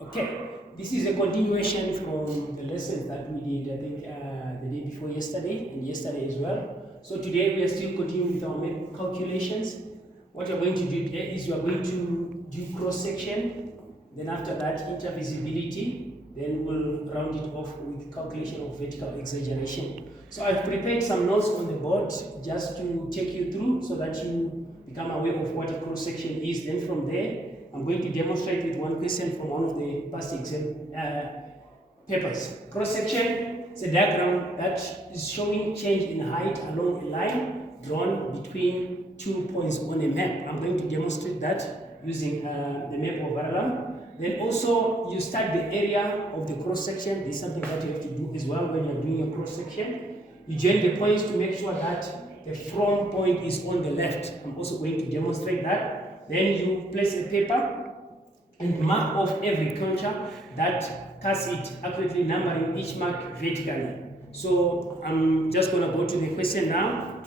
Okay, this is a continuation from the lessons that we did, I think, the day before yesterday and yesterday as well. So today we are still continuing with our math calculations. What you're going to do today is you are going to do cross-section, then after that intervisibility, then we'll round it off with calculation of vertical exaggeration. So I've prepared some notes on the board just to take you through so that you become aware of what a cross-section is. Then from there, I'm going to demonstrate with one question from one of the past exam papers. Cross-section is a diagram that is showing change in height along a line drawn between 2 points on a map. I'm going to demonstrate that using the map of Ireland. Then also you start the area of the cross-section. This is something that you have to do as well when you're doing your cross-section. You join the points to make sure that the from point is on the left. I'm also going to demonstrate that. Then you place a paper and mark off every counter that cuts it, accurately numbering each mark vertically. So I'm just going to go to the question now.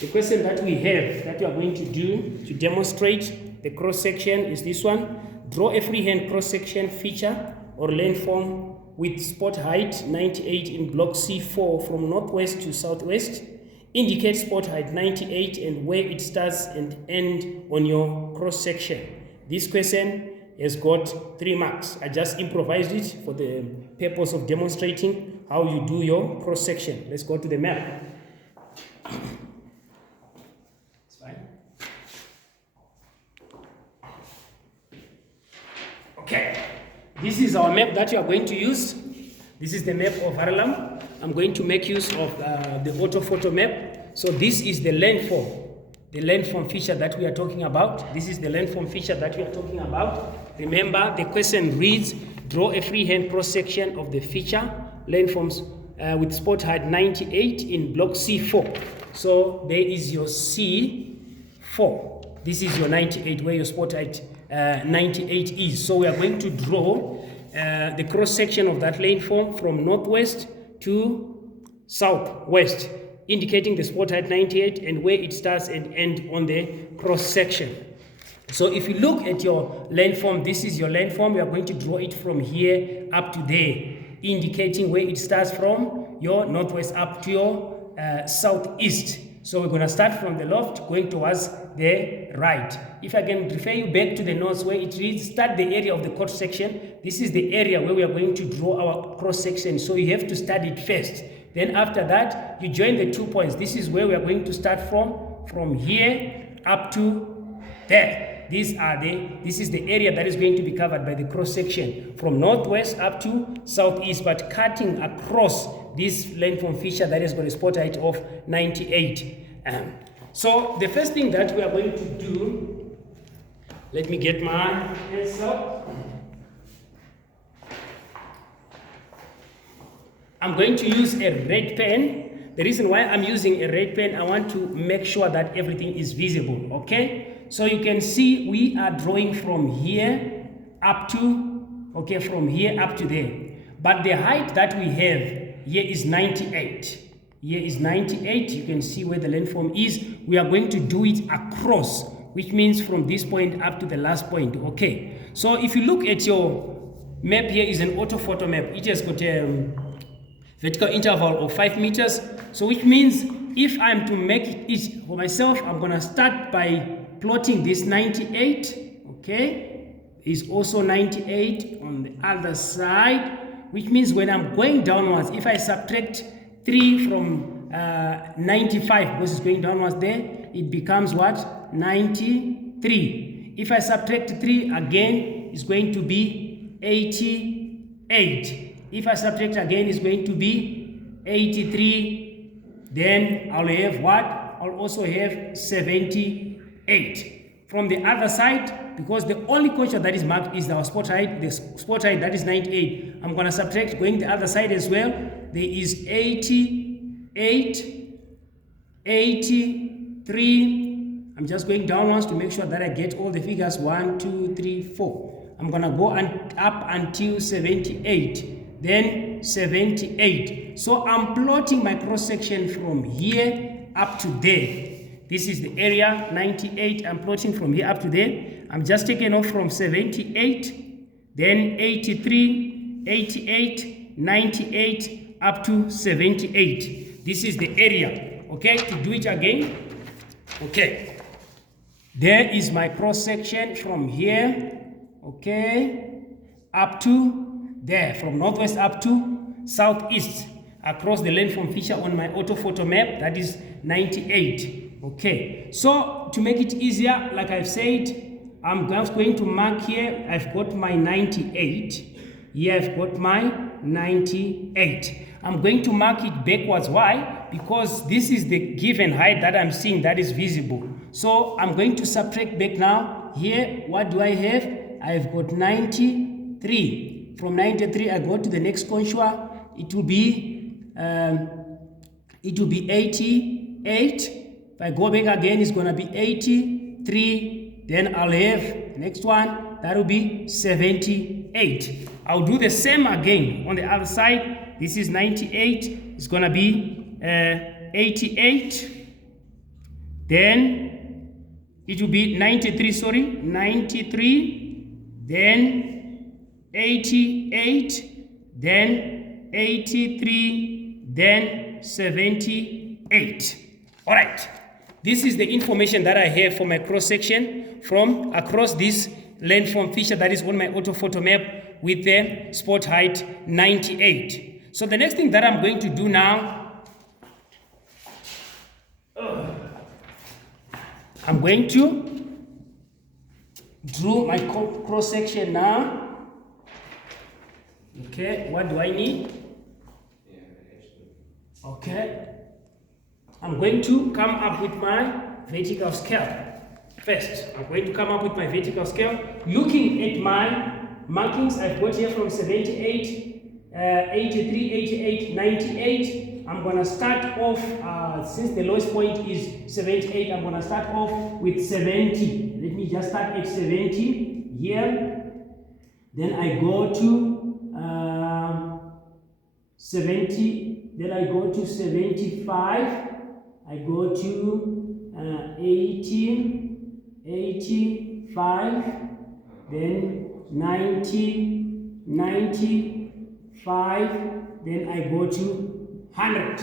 The question that we have that we are going to do to demonstrate the cross-section is this one. Draw a freehand cross-section feature or landform with spot height 98 in block C4 from northwest to southwest. Indicate spot height 98 and where it starts and ends on your cross-section. This question has got 3 marks. I just improvised it for the purpose of demonstrating how you do your cross-section. Let's go to the map. It's fine. Okay, this is our map that you are going to use. This is the map of Harlem. I'm going to make use of the orthophoto map. So this is the landform feature that we are talking about. This is the landform feature that we are talking about. Remember, the question reads, draw a freehand cross-section of the feature landforms with spot height 98 in block C4. So there is your C4. This is your 98, where your spot height 98 is. So we are going to draw the cross-section of that landform from northwest to southwest, indicating the spot height 98 and where it starts and ends on the cross-section. So if you look at your landform, this is your landform. We are going to draw it from here up to there, indicating where it starts from your northwest up to your southeast. So we're going to start from the left, going towards the right. If I can refer you back to the notes where it reads, start the area of the cross-section. This is the area where we are going to draw our cross-section. So you have to start it first. Then after that, you join the 2 points. This is where we are going to start from here up to there. This is the area that is going to be covered by the cross-section from northwest up to southeast, but cutting across this landform feature that has got a spot height of 98. So the first thing that we are going to do, let me get my hands up. I'm going to use a red pen. The reason why I'm using a red pen, I want to make sure that everything is visible, okay? So you can see we are drawing from here up to, okay, from here up to there. But the height that we have here is 98. Here is 98. You can see where the landform is. We are going to do it across, which means from this point up to the last point, okay? So if you look at your map, here is an orthophoto map. It has got a vertical interval of 5 meters. So which means if I'm to make it for myself, I'm going to start by plotting this 98, okay? Is also 98 on the other side, which means when I'm going downwards, if I subtract 3 from 95, because it's going downwards there, it becomes what? 93. If I subtract 3 again, it's going to be 88. If I subtract again, it's going to be 83. Then I'll have what? I'll also have 78. From the other side, because the only quotient that is marked is our spot height, the spot height that is 98. I'm going to subtract going the other side as well. There is 88, 83. I'm just going downwards to make sure that I get all the figures. 1, 2, 3, 4. I'm going to go up until 78. Then 78. So I'm plotting my cross-section from here up to there. This is the area 98. I'm plotting from here up to there. I'm just taking off from 78 then 83, 88, 98, up to 78. This is the area. Okay, to do it again. Okay, there is my cross section from here, okay, up to there, from northwest up to southeast, across the landform feature on my orthophoto map, that is 98. Okay, so to make it easier, like I've said, I'm just going to mark here. I've got my 98. Here I've got my 98. I'm going to mark it backwards. Why? Because this is the given height that I'm seeing that is visible. So I'm going to subtract back now. Here, what do I have? I've got 93. From 93, I go to the next contour. It will be 88. If I go back again, it's going to be 83. Then I'll have next one, that will be 78. I'll do the same again on the other side. This is 98. It's going to be 88. Then it will be 93, 93. Then 88. Then 83. Then 78. All right. This is the information that I have for my cross-section from across this landform feature that is on my orthophoto map with the spot height 98. So the next thing that I'm going to do now, I'm going to draw my cross-section now. Okay, what do I need? Okay. I'm going to come up with my vertical scale. First, I'm going to come up with my vertical scale. Looking at my markings, I've got here from 78, 83, 88, 98. I'm going to start off, since the lowest point is 78, I'm going to start off with 70. Let me just start at 70 here. Then I go to 70. Then I go to 75. I go to 80, 85, then 90, 95, then I go to 100.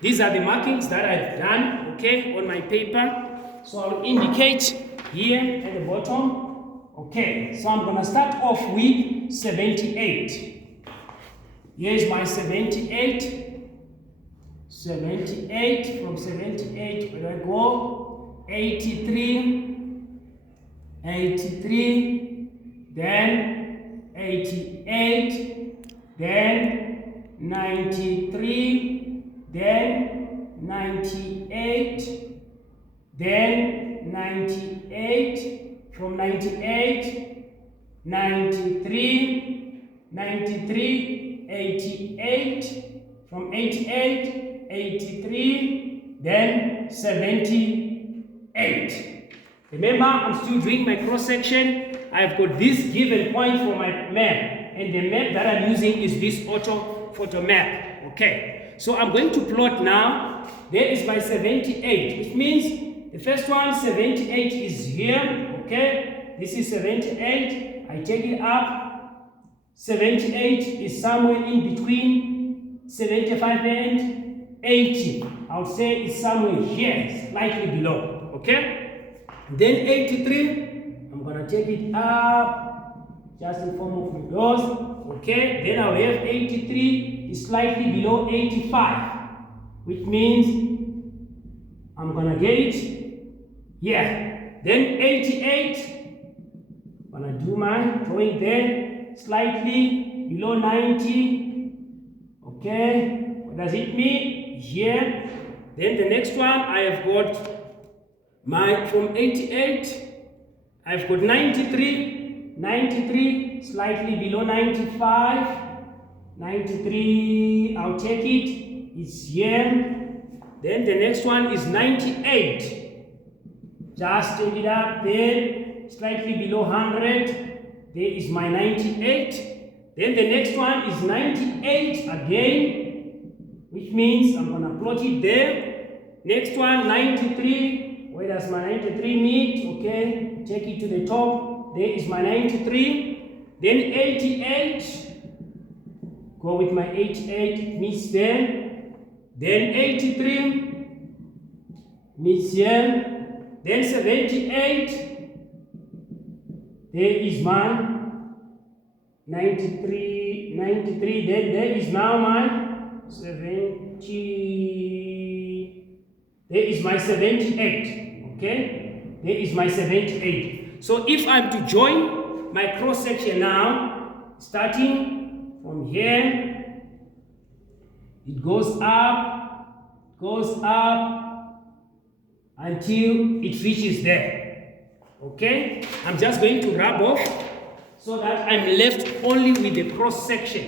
These are the markings that I've done, okay, on my paper. So I'll indicate here at the bottom. Okay, so I'm going to start off with 78. Here's my 78. 78, from 78, where do I go? 83, 83, then 88, then 93, then 98, then 98, from 98, 93, 93, 88, from 88, 83, then 78. Remember, I'm still doing my cross-section. I've got this given point for my map, and the map that I'm using is this orthophoto map. Okay, so I'm going to plot now. There is my 78, which means the first one, 78, is here. Okay, this is 78. I take it up. 78 is somewhere in between 75 and 80. I would say it's somewhere here, slightly below. Okay? Then 83, I'm going to take it up, just in form of those. Okay? Then I'll have 83 is slightly below 85, which means I'm going to get it here. Then 88, I'm going to do my drawing there, slightly below 90. Okay? What does it mean? Here. Then the next one, I have got my, from 88, I've got 93, 93, slightly below 95, 93, I'll take it, it's here. Then the next one is 98, just take it up there, slightly below 100, there is my 98. Then the next one is 98 again, which means I'm going to plot it there. Next one, 93. Where does my 93 meet? Okay, take it to the top. There is my 93. Then 88, go with my 88, meets there. Then 83, meets here. Then 78, there is my 93, then there is now my 70, there is my 78, okay? There is my 78. So if I'm to join my cross section now, starting from here, it goes up until it reaches there. Okay? I'm just going to rub off so that I'm left only with the cross section.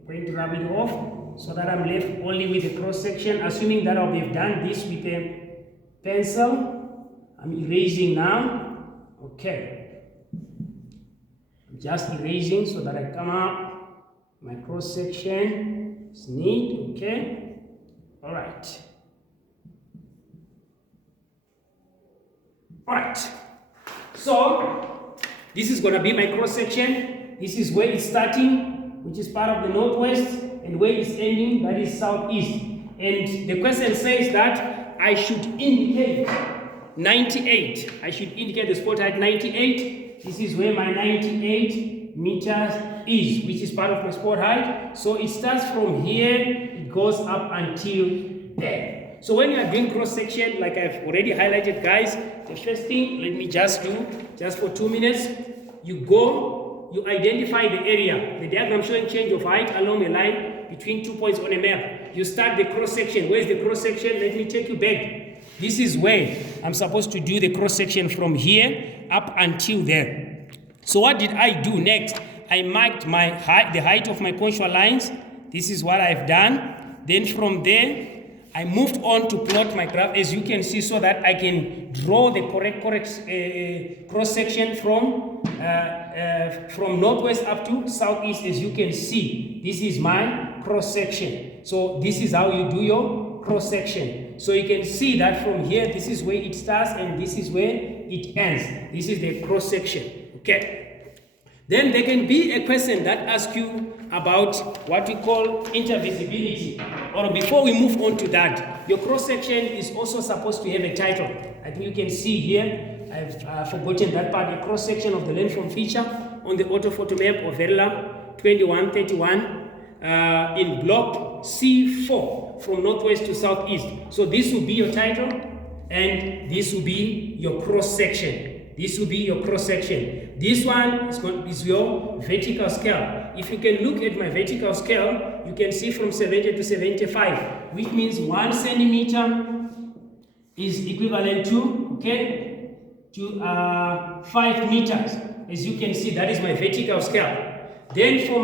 I'm going to rub it off so that I'm left only with the cross section, assuming that I'll have done this with a pencil. I'm erasing now. Okay. I'm just erasing so that I come up. My cross section is neat. Okay. All right. All right. So this is going to be my cross section. This is where it's starting, which is part of the northwest, and where it's ending, that is southeast. And the question says that I should indicate 98. I should indicate the spot height 98. This is where my 98 meters is, which is part of my spot height. So it starts from here, it goes up until there. So when you are doing cross section, like I've already highlighted, guys, the first thing, let me just do, just for 2 minutes, you go, you identify the area. The diagram showing change of height along a line between 2 points on a map. You start the cross section. Where's the cross section? Let me take you back. This is where I'm supposed to do the cross section from here up until there. So what did I do next? I marked my height, the height of my contour lines. This is what I've done. Then from there, I moved on to plot my graph, as you can see, so that I can draw the correct cross section from northwest up to southeast. As you can see, this is my cross section. So this is how you do your cross section. So you can see that from here, this is where it starts and this is where it ends. This is the cross section. Okay. Then there can be a question that asks you about what we call intervisibility. Or before we move on to that, your cross section is also supposed to have a title. I think you can see here, I've forgotten that part, the cross section of the landform feature on the orthophoto map of Verla 2131 in block C4 from northwest to southeast. So this will be your title and this will be your cross section. This will be your cross section. This one is your vertical scale. If you can look at my vertical scale, you can see from 70 to 75, which means 1 centimeter is equivalent to, okay, to 5 meters. As you can see, that is my vertical scale. Then for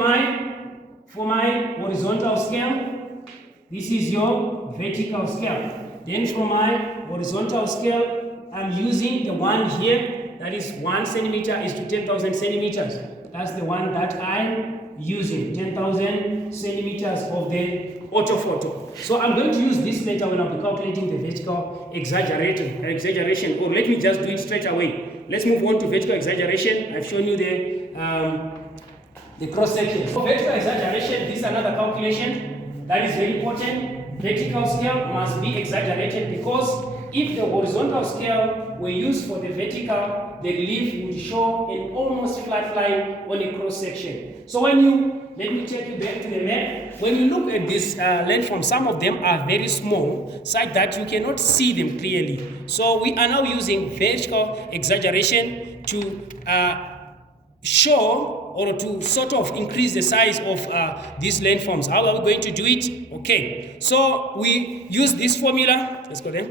my horizontal scale, this is your vertical scale. Then for my horizontal scale, I'm using the one here. That is 1 centimeter is to 10,000 centimeters. That's the one that I'm using, 10,000 centimeters of the orthophoto. So I'm going to use this later when I'll be calculating the vertical exaggeration, or let me just do it straight away. Let's move on to vertical exaggeration. I've shown you the cross section. For vertical exaggeration, this is another calculation that is very important. Vertical scale must be exaggerated because if the horizontal scale were used for the vertical, the relief would show an almost flat line on a cross section. So when you, let me take you back to the map. When you look at this landform, some of them are very small, such that you cannot see them clearly. So we are now using vertical exaggeration to show or to sort of increase the size of these landforms. How are we going to do it? Okay, so we use this formula. Let's go there.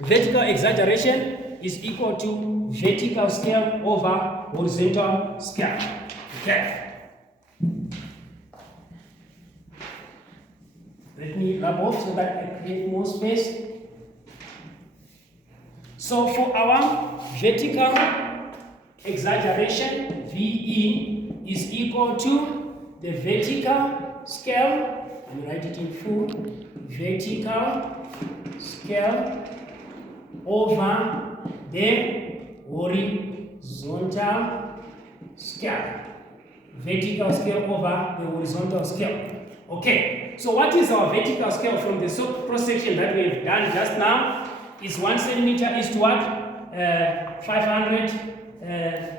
Vertical exaggeration is equal to vertical scale over horizontal scale. Okay. Let me rub off so that I create more space. So for our vertical exaggeration, VE is equal to the vertical scale, and write it in full, vertical scale over the horizontal scale. vertical scale over the horizontal scale. Okay, so what is our vertical scale from the cross section that we've done just now? Is 1 centimeter is to what? 500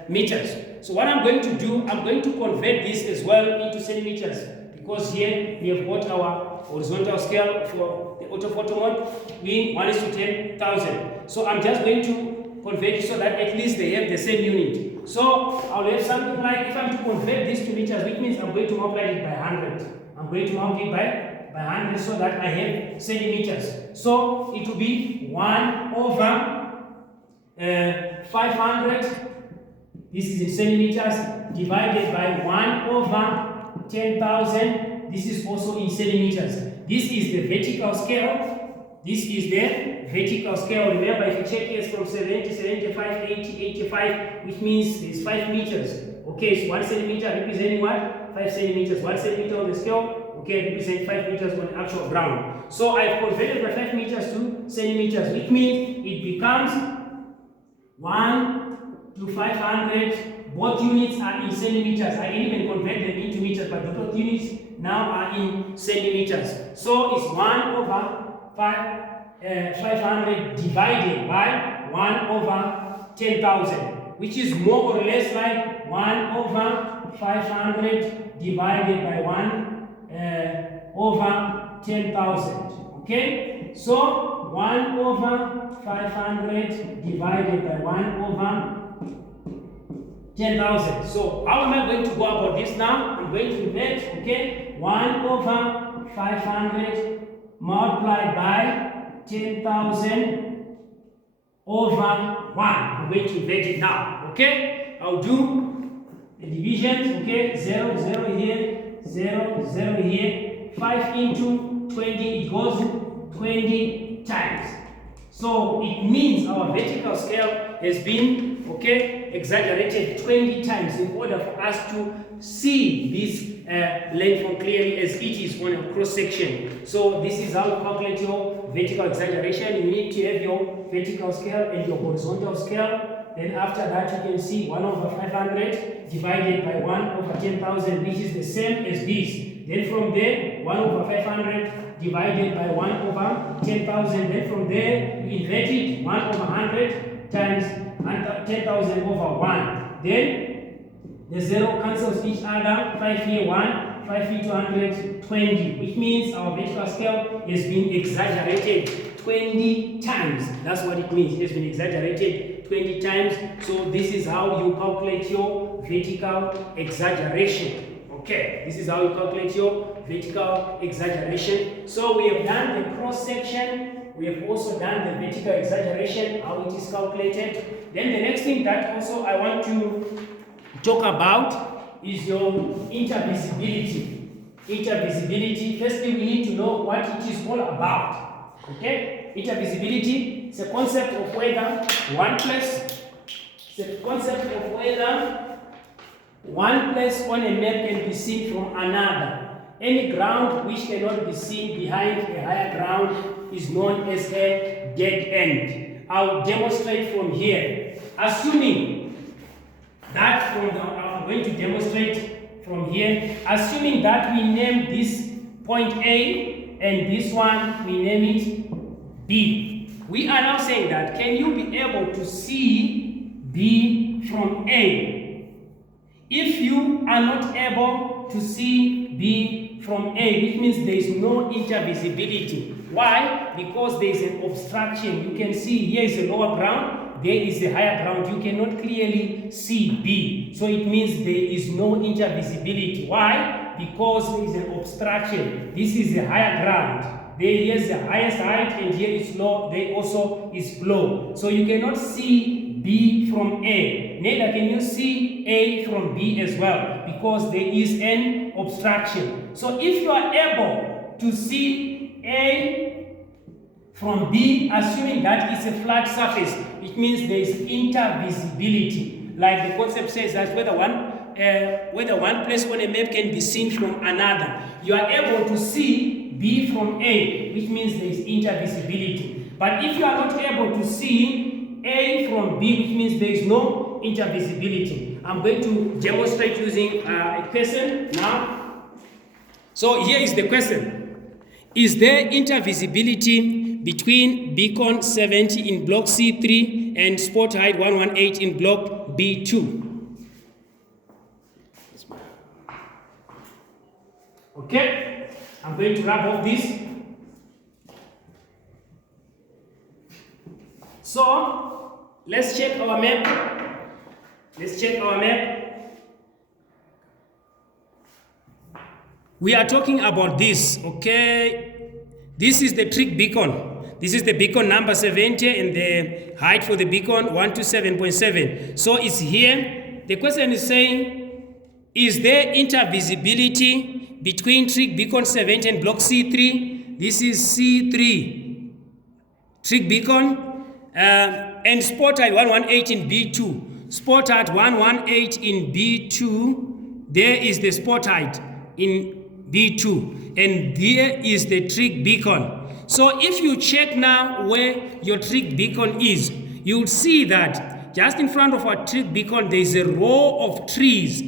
meters. So what I'm going to do, I'm going to convert this as well into centimeters, because here we have got our horizontal scale for the orthophoto mode being 1:10,000. So I'm just going to convert it so that at least they have the same unit. So I'll have something like, if I'm to convert this to meters, which means I'm going to multiply it by 100. I'm going to multiply it by 100 so that I have centimeters. So it will be 1/500. This is in centimeters, divided by 1/10,000. This is also in centimeters. This is the vertical scale. This is the vertical scale. Remember, if you check here, it's from 70, 75, 80, 85, which means it's 5 meters. Okay, so 1 centimeter representing what? 5 centimeters. 1 centimeter on the scale, okay, represent 5 meters on the actual ground. So I've converted my 5 meters to centimeters, which means it becomes 1:500. Both units are in centimeters. I can even convert them into meters, but both units now are in centimeters. So it's 1/500 divided by 1/10,000, which is more or less like 1/500 divided by 1/10,000. Okay? So 1/500 divided by 1/10,000. So how am I going to go about this now? I'm going to invert, okay? 1/500 multiplied by 10,000 over 1. I'm going to invert it now, okay? I'll do the divisions, okay? 0, 0 here, 0, 0 here. 5 into 20, it goes 20 times. So it means our vertical scale has been, okay, exaggerated 20 times in order for us to see this length from clearly as it is on a cross section. So this is how you calculate your vertical exaggeration. You need to have your vertical scale and your horizontal scale. Then after that you can see 1/500 divided by 1/10,000, which is the same as this. Then from there 1/500 divided by 1/10,000. Then from there you invert it 1/100 times 10,000 over 1. Then the 0 cancels each other. 5 here 1, 5 here 220, which means our vertical scale has been exaggerated 20 times. That's what it means. It has been exaggerated 20 times. So this is how you calculate your vertical exaggeration. Okay, this is how you calculate your vertical exaggeration. So we have done the cross section. We have also done the vertical exaggeration, how it is calculated. Then the next thing that also I want to talk about is your intervisibility. Intervisibility, firstly we need to know what it is all about. Okay? Intervisibility is a concept of whether one place on a map can be seen from another. Any ground which cannot be seen behind a higher ground is known as a dead end. I'll demonstrate from here. Assuming that I'm going to demonstrate from here. Assuming that we name this point A and this one we name it B. We are now saying that, can you be able to see B from A? If you are not able to see B from A, which means there is no intervisibility. Why? Because there is an obstruction. You can see here is a lower ground, there is a higher ground. You cannot clearly see B. So it means there is no intervisibility. Why? Because there is an obstruction. This is the higher ground. There is the highest height and here is low. There also is low. So you cannot see B from A. Neither can you see A from B as well, because there is an obstruction. So if you are able to see A from B, assuming that it's a flat surface, it means there is intervisibility. Like the concept says that whether one place on a map can be seen from another, you are able to see B from A, which means there is intervisibility. But if you are not able to see A from B, which means there is no intervisibility. I'm going to demonstrate using a question now. So here is the question. Is there intervisibility between beacon 70 in block C3 and spot height 118 in block B2? Okay, I'm going to wrap up this. So, let's check our map. Let's check our map. We are talking about this, okay? This is the trick beacon. This is the beacon number 70 and the height for the beacon 127.7. So it's here. The question is saying, is there intervisibility between trick beacon 70 and block C3? This is C3 trick beacon and spot height 118 in B2. Spot height 118 in B2. There is the spot height in B2, and there is the trick beacon. So if you check now where your trick beacon is, you'll see that just in front of our trick beacon there is a row of trees.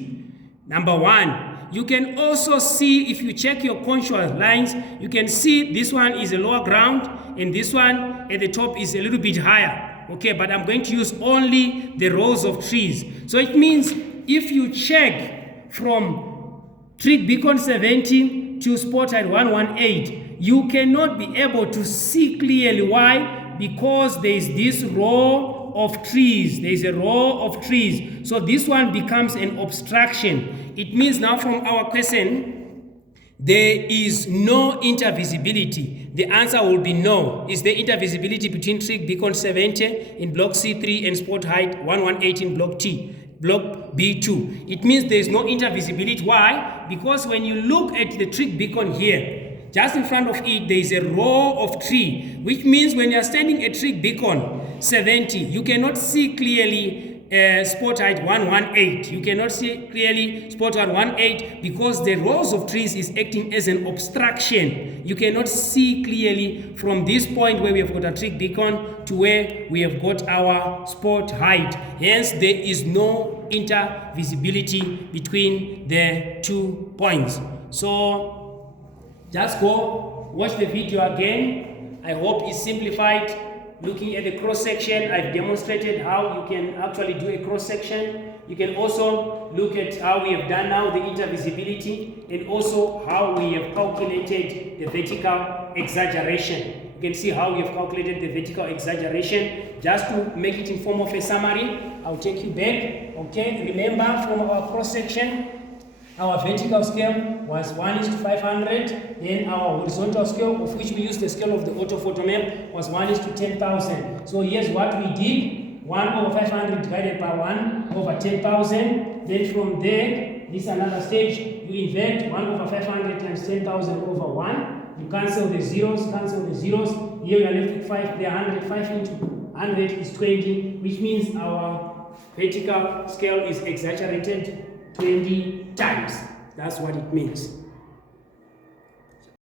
Number one, you can also see, if you check your contour lines, you can see this one is a lower ground and this one at the top is a little bit higher. Okay, but I'm going to use only the rows of trees. So it means if you check from trick beacon 70 to spot height 118, you cannot be able to see clearly. Why? Because there is this row of trees. There is a row of trees. So this one becomes an obstruction. It means now from our question, there is no intervisibility. The answer will be no. Is there intervisibility between trick beacon 70 in block C3 and spot height 118 in block B2? It means there is no intervisibility. Why? Because when you look at the trick beacon here, just in front of it there is a row of tree, which means when you are standing at trick beacon 70, you cannot see clearly spot height 118. You cannot see clearly spot height 118 because the rows of trees is acting as an obstruction. You cannot see clearly from this point where we have got a trick beacon to where we have got our spot height. Hence, there is no intervisibility between the 2 points. So, just go watch the video again. I hope it's simplified. Looking at the cross section, I've demonstrated how you can actually do a cross section. You can also look at how we have done now the intervisibility and also how we have calculated the vertical exaggeration. You can see how we have calculated the vertical exaggeration. Just to make it in form of a summary, I'll take you back. Okay, remember from our cross section, our vertical scale was 1:500, then our horizontal scale, of which we used the scale of the orthophoto map, was 1:10,000. So here's what we did: 1/500 divided by 1/10,000. Then from there, this is another stage. You invert 1/500 times 10,000 over 1. You cancel the zeros, Here we are left with 5, there 100, 5 into 100 is 20, which means our vertical scale is exaggerated 20 times. That's what it means.